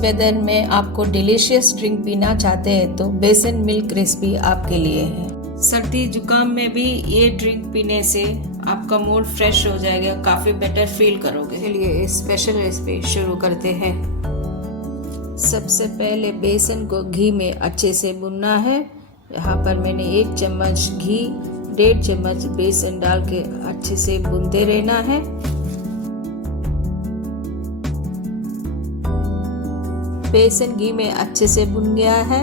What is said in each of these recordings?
Weather में आपको delicious drink पीना चाहते हैं तो बेसन मिल्क रेसिपी आपके लिए है। सर्दी जुकाम में भी ये ड्रिंक पीने से आपका मूड फ्रेश हो जाएगा, काफ़ी बेटर फील करोगे। चलिए स्पेशल रेसिपी शुरू करते हैं। सबसे पहले बेसन को घी में अच्छे से भुनना है। यहाँ पर मैंने 1 चम्मच घी 1.5 चम्मच बेसन डाल के अच्छे से भूनते रहना है। बेसन घी में अच्छे से भुन गया है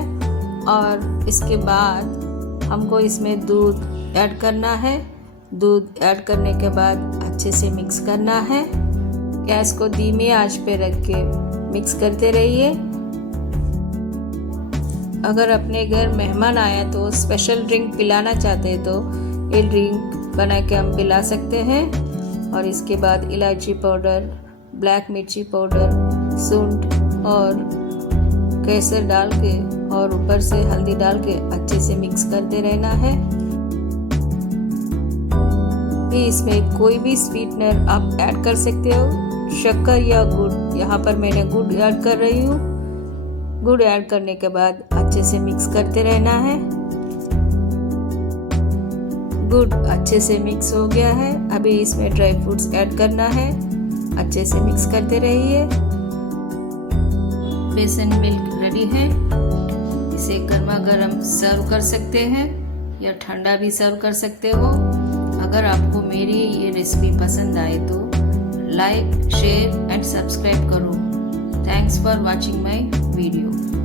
और इसके बाद हमको इसमें दूध ऐड करना है। दूध ऐड करने के बाद अच्छे से मिक्स करना है। गैस को धीमी आंच पे रख के मिक्स करते रहिए। अगर अपने घर मेहमान आए तो स्पेशल ड्रिंक पिलाना चाहते हैं तो ये ड्रिंक बना के हम पिला सकते हैं। और इसके बाद इलायची पाउडर, ब्लैक मिर्ची पाउडर, सूंठ और केसर डाल के और ऊपर से हल्दी डाल के अच्छे से मिक्स करते रहना है। इसमें कोई भी स्वीटनर आप ऐड कर सकते हो, शक्कर या गुड़। यहाँ पर मैंने गुड़ ऐड कर रही हूँ। गुड़ ऐड करने के बाद अच्छे से मिक्स करते रहना है। गुड़ अच्छे से मिक्स हो गया है। अभी इसमें ड्राई फ्रूट्स ऐड करना है। अच्छे से मिक्स करते रहिए। बेसन मिल्क रेडी है। इसे गर्मा गर्म सर्व कर सकते हैं या ठंडा भी सर्व कर सकते हो। अगर आपको मेरी ये रेसिपी पसंद आए तो लाइक, शेयर एंड सब्सक्राइब करो। Thanks for watching my video.